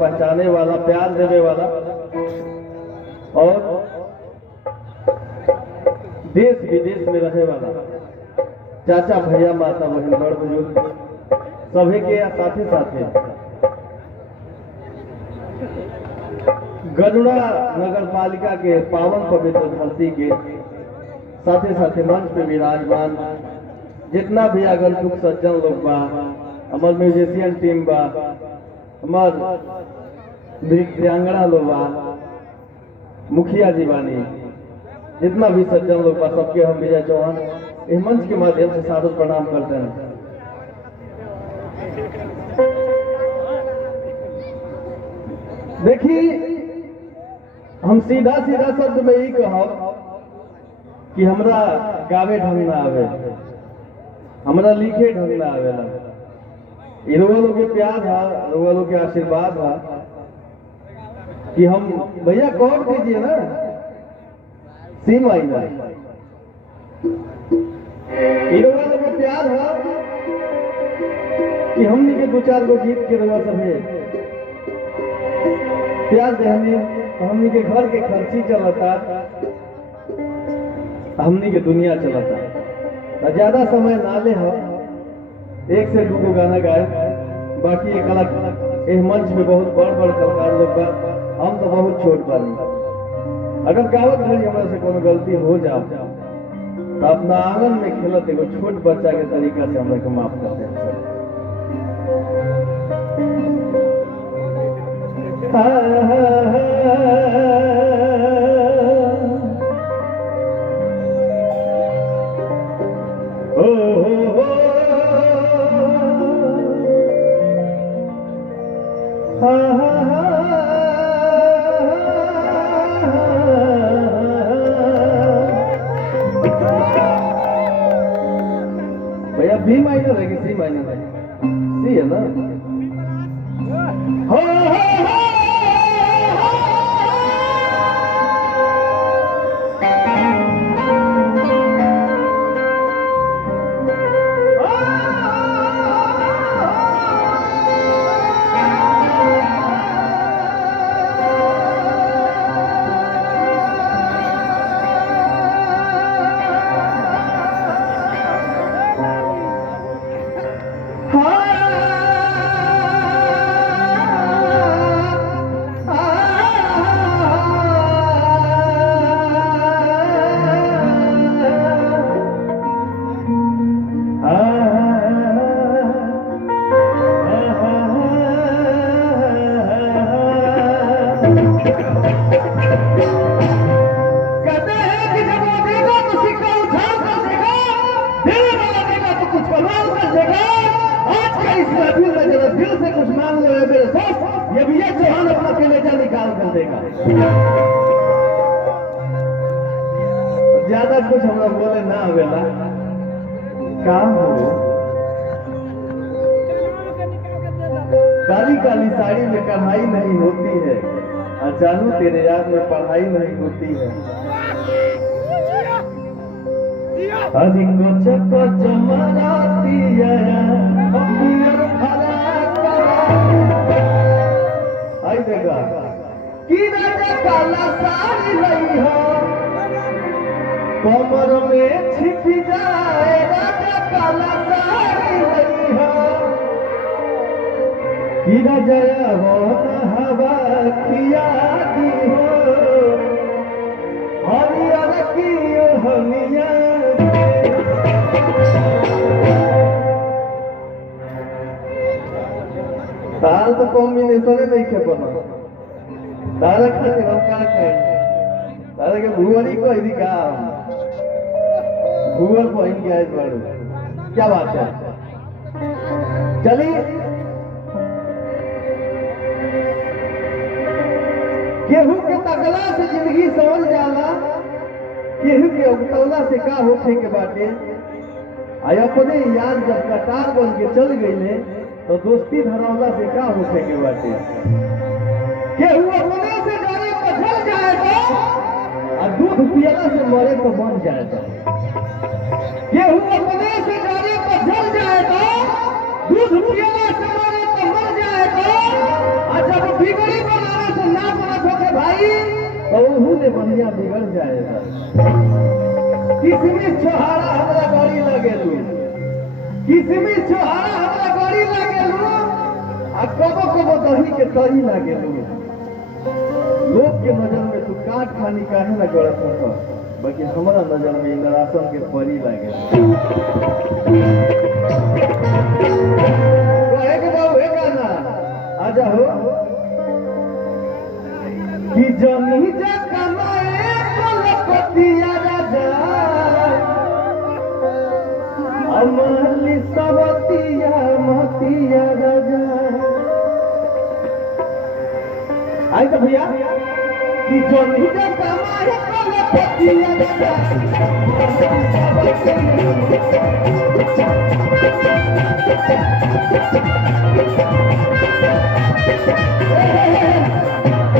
पहचाने वाला, प्यार देने वाला और देश विदेश में रहने वाला चाचा, भैया, माता, बहन, बड़ बुजुर्ग सभी के साथे साथे गरुड़ा नगर पालिका के पावन पवित्र धरती के साथे साथे मंच पे विराजमान जितना भी आगंतुक सज्जन लोग बा, हमार म्यूजिशियन टीम बा, हमार दिव्यांगना लोग बा, मुखिया जी बानी, जितना भी सज्जन लोग बा, सबके हम विजय चौहान इस मंच के माध्यम से सादर प्रणाम करते हैं। देखिए, हम सीधा सीधा शब्द में ही कहब कि हमरा गावे ढंग ना आवे, हमरा लिखे ढंग ना आवेला। रउआ लोग के प्यार है, रउआ लोग के आशीर्वाद है कि हम भैया कौन कीजिए ना सी माइना, रउआ लोग के प्यार है कि हमनी के दो चार गो गीत के रउआ सभे प्यार देहनी, हमनी के घर के खर्ची चलता, हमनी के दुनिया चलता। ज्यादा समय ना ले हो, एक से दो गाना गाए, बाकी ये कला इस मंच में बहुत बड़ बड़ कलाकार लोग बा, हम तो बहुत छोट बानी। अगर गावत घड़ी हमरा से कोनो गलती हो जाओ तो अपना आंगन में खेलत एगो छोट बच्चा के तरीका से हमरा के माफ कर दें सर। भैया बी माइनर है कि सी माइनर है? सी है ना? दिल से कुछ मांग लो मेरे साथ, ये भी चौहान अपना कलेजा निकाल कर देगा। ज्यादा कुछ हम लोग बोले ना होगा, काम हो काली काली साड़ी में कढ़ाई नहीं होती है, जानू तेरे याद में पढ़ाई नहीं होती है। आई देखा काला साड़ी नहीं हो, कमर में छिप जाए राजा काला साड़ी नहीं हो, कि जया हो हवा किया दी हो, हरियर की हमिया तार तो कॉम्बिनेशन नहीं खे बना, तारा खाते हम का कहें, तारा के भूवरी को यदि कहा भूवर पहन के आए बड़ो, क्या बात है। चलिए, केहू के तगला से जिंदगी समझ जाला, केहू के उगतौला से का होखे के बाटे। आई अपने याद जब कटार बन के चल गई तो दोस्ती धरौला से का होखे के बाटे। केहू अपने से डरे तो जल जाएगा, और दूध पियला से मरे तो बन जाएगा। केहू अपने से डरे तो जल जाएगा, दूध पियला से मरे तो मर जाएगा। जब बिगड़ी बनाने से ना बनत होके भाई तो उहू ने बढ़िया बिगड़ जाएगा। किसमिस छोहारा हमरा गड़ी लगेलू, किसमिस छोहारा हमरा गड़ी लगेलू, आ कबो कबो दही के तरी लगेलू। लोग के नजर में तू काट खानी काहे ना गड़त हो, बाकी हमारा नजर में इंद्रासन के परी लगे। आजा हो कि जमी जा कमाए कलकतिया राजा अमली सबतिया मोतिया राजा। आई तो भैया कि जमी जा कमाए कलकतिया राजा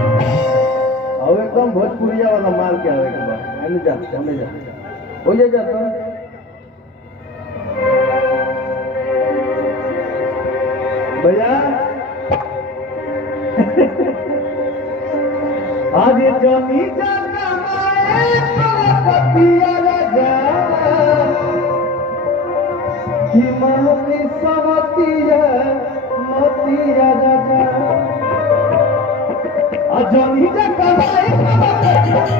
अब एकदम भोजपुरिया वाला माल के आवे के बाद हमें जा हो ये जाता भैया आज जमी जा कमाए कलकतिया राजा कि मोती सबतिया मोतिया राजा जमी जा कमाए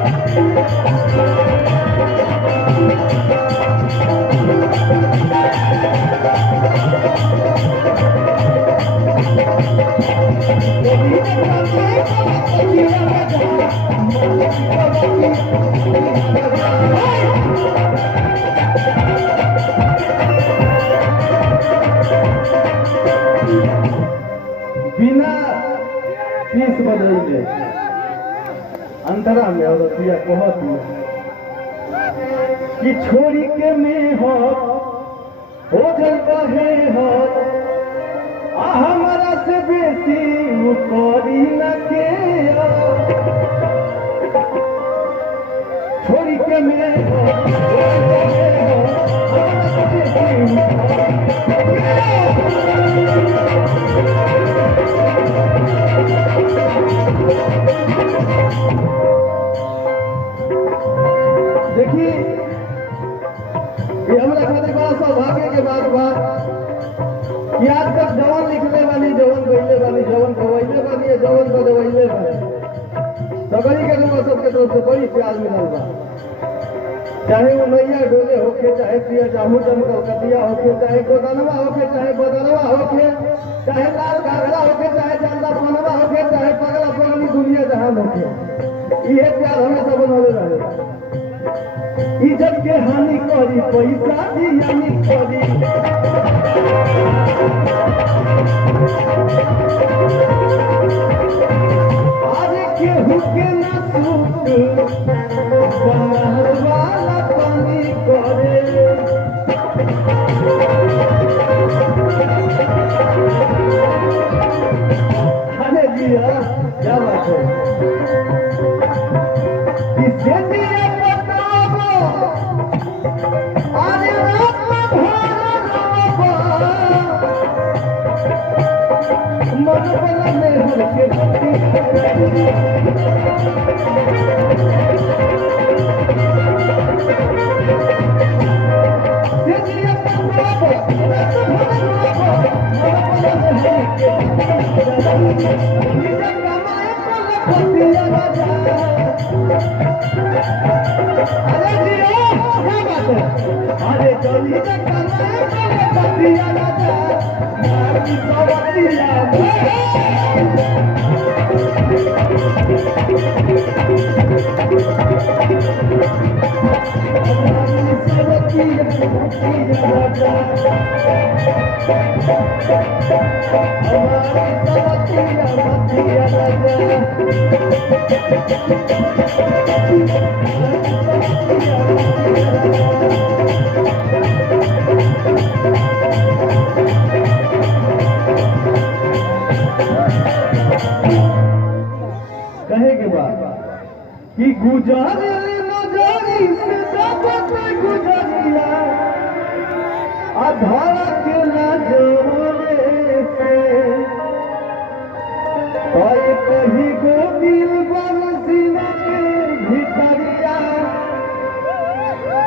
बिना फीस बदले अंतरा में औरतिया कहत कि छोड़ी के में हो जल बहे हो हमारा से बेसी करी न के छोड़ी के में हो देखिए ये हमरा खातिर बड़ा सौभाग्य के बात बा कि आज तक जवन लिखले वाली जवन गईले वाली जवन गवैले वाली जवन बदवैले वाली सगरी के लोग सबके तरफ से बड़ी प्यार मिलल बा। चाहे वो नैया डोले होके, चाहे पिया जाहू जम कलकतिया होके, चाहे गोदनवा होके, चाहे बदनवा होके, चाहे लाल घाघरा होके, चाहे चंदा पनवा होके, चाहे पगला पगली दुनिया जहान होके, ये प्यार हमेशा बनौले रहे। इज्जत के हानि करी पैसा दियानी करी आज केहू के ना सूट बनल वाला पानी करे अरे जिया क्या बात है किसे दिया मन बना में हर के अरे चली कहे के बाद कि गुजारे नजारी से दावत गुजरिया आधार के ना जोड़े से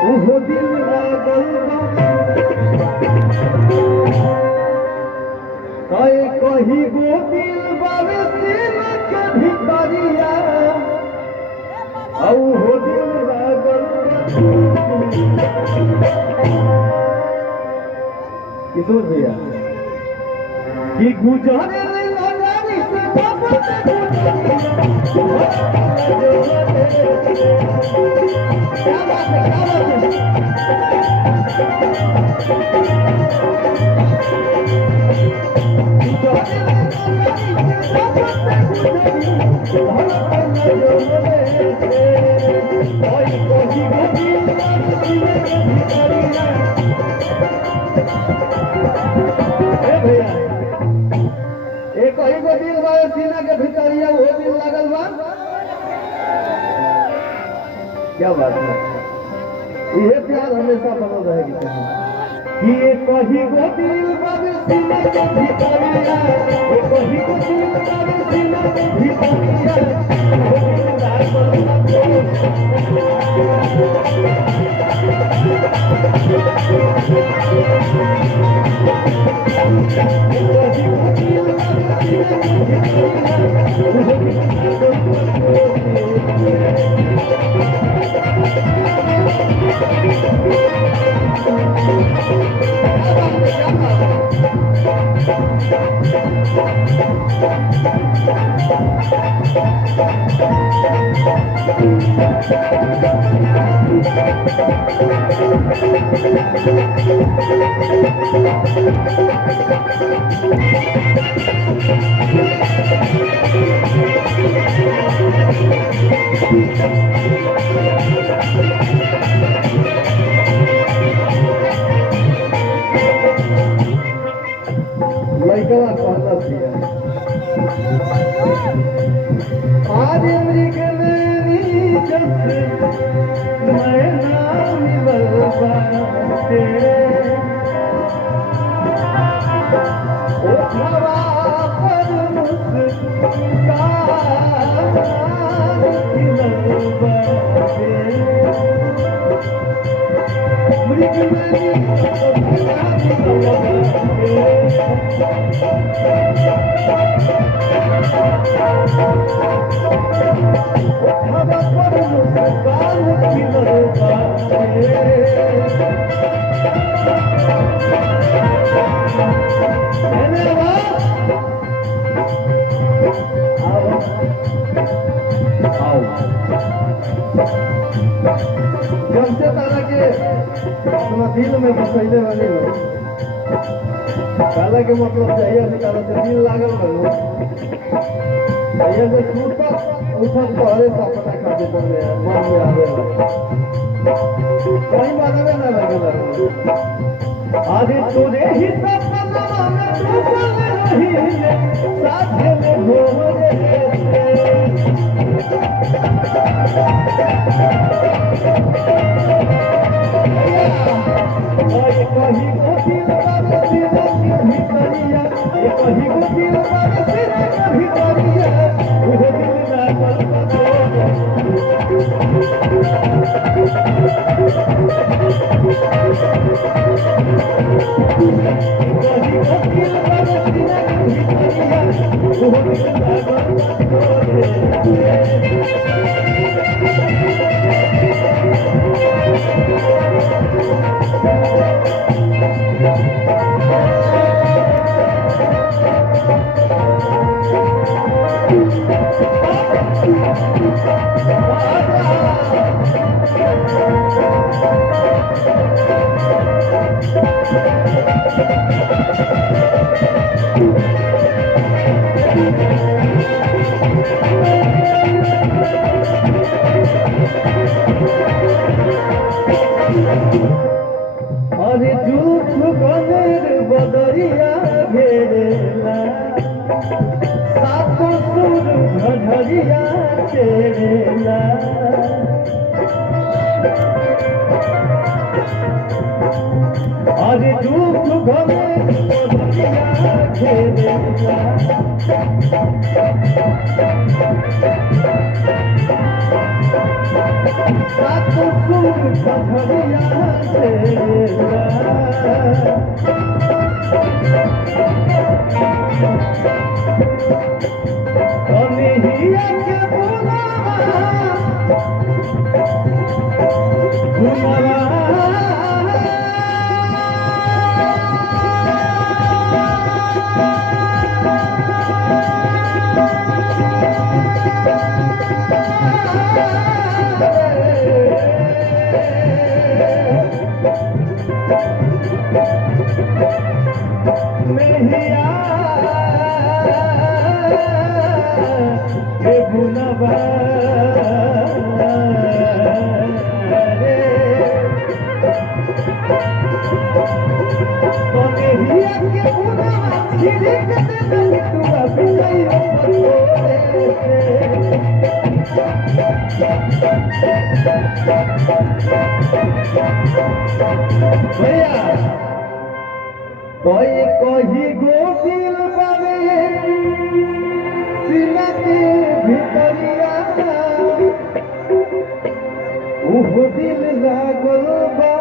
ओहो दिल लागल तय कही गो दिल बाबे दिल के भितरिया ओहो दिल लागल किशोर भैया कि गुजरे लगानी से बाबा क्या बात है भैया एक ही को दिल बा सीना के भितरिया वो दिल लागल बा क्या बात है ये प्यार हमेशा बनल रहेगी कि एक ही को दिल बा सीना के भितरिया एक ही को दिल बा सीना के भितरिया वो दिल लागल लड़का कहना दिया आज मृग मेरी जब मैं नाम बलवाते हवा पर मृग मेरी जमसे तारा के अपना दिल में बसैले वाले तारा के मतलब चाहिए से तारा से दिल लागल बनो चाहिए से छूटा उठक पहले सपना खाते पड़े मन में आवे कहीं बात में ना लगे आज तुझे ही सपना में डूबल रही साथ में हो रे कहीं को दिल बाबे सीना के भितरिया ये कहीं को दिल बाबे सीना के भितरिया वो दिल लागल कहीं को दिल बाबे सीना के भितरिया वो दिल लागल अरे झूठ बनेर बदरिया घेरेला सातों सुर घड़िया चेरेला अरे दुख भले दुनिया घेरेला सात सुख झरिया घेरेला कन्हैया के बुलावा भैया कोई कही गोदिल बाबे सीना के भितरिया उहो दिल लागल बा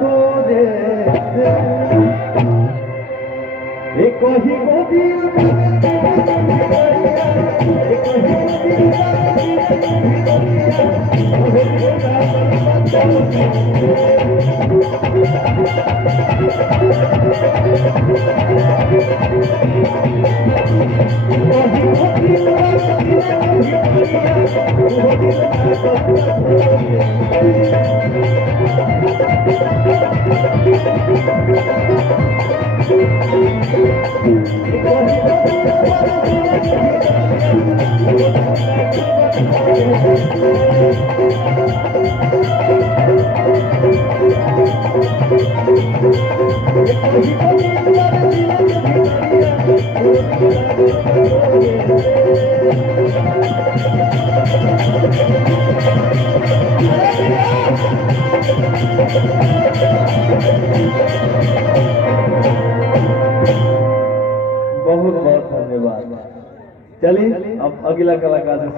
तोरे से ए कही गोदिल बाबे बहुत बहुत धन्यवाद। चलिए अब अगला कलाकार से